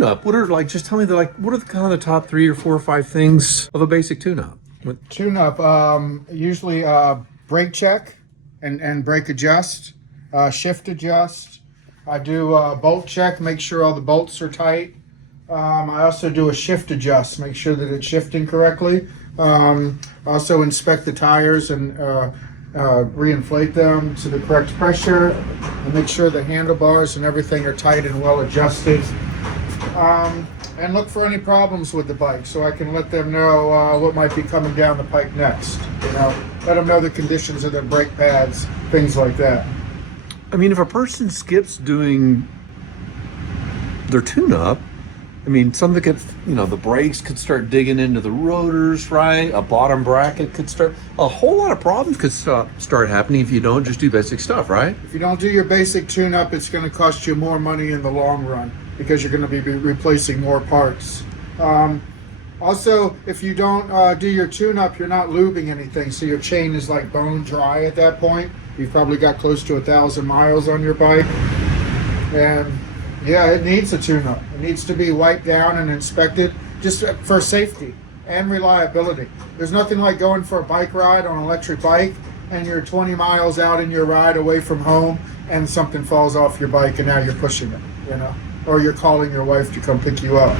tune-up, what are, like, just tell me, what are the kind of the top 3 or 4 or 5 things of a basic tune-up? Tune-up, usually brake check and brake adjust, shift adjust. I do bolt check, make sure all the bolts are tight. I also do a shift adjust, make sure that it's shifting correctly. Also inspect the tires and reinflate them to the correct pressure, and make sure the handlebars and everything are tight and well adjusted. And look for any problems with the bike, so I can let them know what might be coming down the pike next. You know, let them know the conditions of their brake pads, things like that. I mean, if a person skips doing their tune-up, I mean, something could, the brakes could start digging into the rotors, right? A bottom bracket could start, a whole lot of problems could start happening if you don't just do basic stuff, right? If you don't do your basic tune-up, it's going to cost you more money in the long run, because you're going to be replacing more parts. Also, if you don't do your tune-up, you're not lubing anything, so your chain is like bone dry at that point. You've probably got close to 1,000 miles on your bike, and yeah, it needs a tune-up. It needs to be wiped down and inspected, just for safety and reliability. There's nothing like going for a bike ride on an electric bike and you're 20 miles out in your ride away from home and something falls off your bike and now you're pushing it, or you're calling your wife to come pick you up.